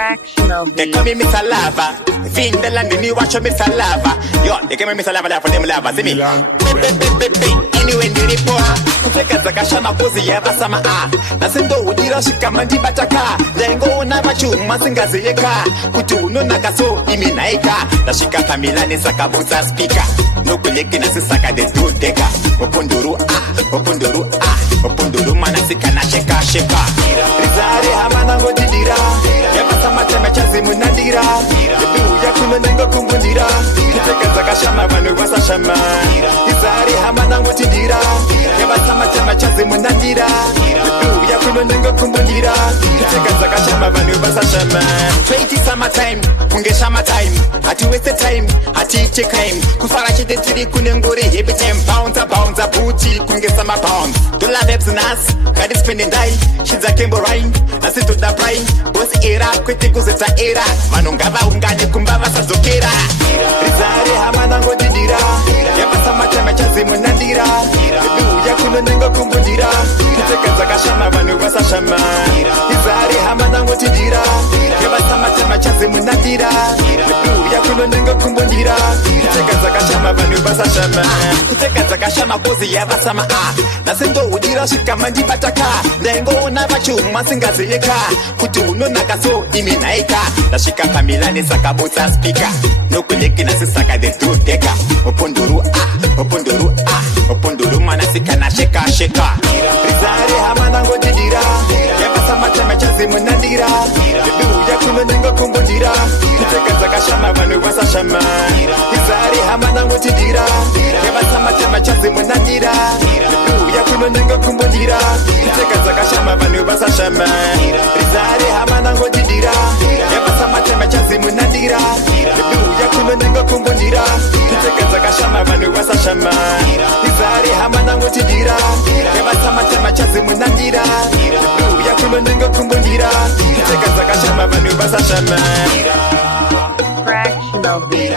Fractional They beat. call me Mr. Lava. Finland, the new watch Mr. Lava. Yo, they call me Mr. Lava for them lava. See me? Anyway, the report. Kuteka zakashama pozi ya basama a. Nasendo udira shikamandi bataka. Lengo na bachu masingazi yeka. Kutu no nakaso imi naika. Nashika kamilani sakabuza speaker. No kuleki na sisaka de do deka. Oponduru a, oponduru a, oponduru manasika na sheka sheka. Rizari hamana ngodidira. Yabasama tema chazi munandira. Yebu yakuno nengo kumbundira. Kuteka zakashama vanu basashama. Rizari hamana ngodidira. Yabasama tema chazi munandira. Yebu yakuno nengo kumbundira. Kuteka zakashama vanu basashama. 20 summertime, kungeshama time. Hati waste time, hati iche crime. Kufara chete tiri kunengore heavy time. Bounce booty, kungesama pounds. Dola vibes nas, kadi spending die. Shiza kembo rain, nasito da brain. Boss era, kwete kuzeta era. Manungava ungane kumbava sazokera. Rizari hamana ngodidira. Yabasama tema chazi munandira. Yebu yakuno nengo kumbundira. Kuteka zakashama vanu basashama. Rizari hamana ngodidira. Yabasama tema chazi munandira. Yebu yakuno nengo kumbundira. Kuteka zakashama vanu basashama. Kuteka zakashama pozi yabasama a. Nasendo udira shikamandi bataka. Lengo na bachu masingazi yeka. Kutu no nakaso imi naika. Nashika kamilani sakabuza speaker. No kuleki na sisaka de do deka. Oponduru a, oponduru a, oponduru manasika na sheka sheka. Rizari hamana ngodidira. Yabasama tema chazi munandira. Yebu yakuno nengo kumbundira. Kuteka zakashama vanu basashama. Rizari hamana ngodidira. Yabasama tema chazi munandira. Yebu yakuno nengo kumbundira. Kuteka zakashama vanu basashama. Rizari hamana ngodidira. Yabasama tema chazi munandira. Yebu yakuno nengo kumbundira. Kuteka zakashama vanu basashama. Rizari hamana ngodidira. Yabasama tema chazi munandira. Yebu yakuno nengo kumbundira. Kuteka zakashama vanu basashama. Fractional beat.